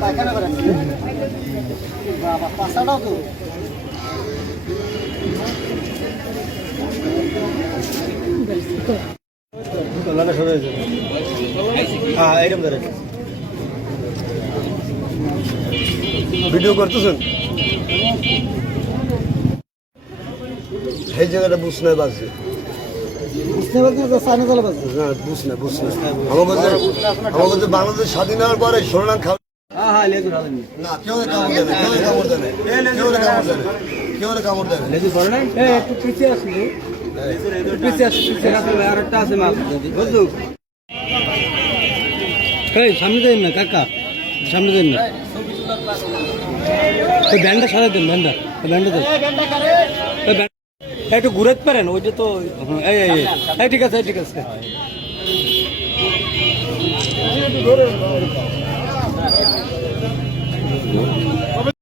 পায়খানা করে বাবা পাশাটাও তো ভিডিও করতেছেন এই জায়গাটা বুঝ নাই বাজছে বুঝতে পারছি না সাইনে চলে পারছি না বুঝ না আমার কাছে বাংলাদেশ স্বাধীন হওয়ার পরে সোনার খাওয়া না কেউ কামড় দেয় কেউ কামড় দেয় একটু পিছিয়ে আসলি পিছিয়ে আসলে আর একটা আছে মাছ বুঝলো সামনে যাই না কাকা সামনে যাই না ব্যান্ডটা সারা দেন ব্যান্ডটা দেন একটু ঘুরাতে পারেন ওইটা তো ঠিক আছে ঠিক আছে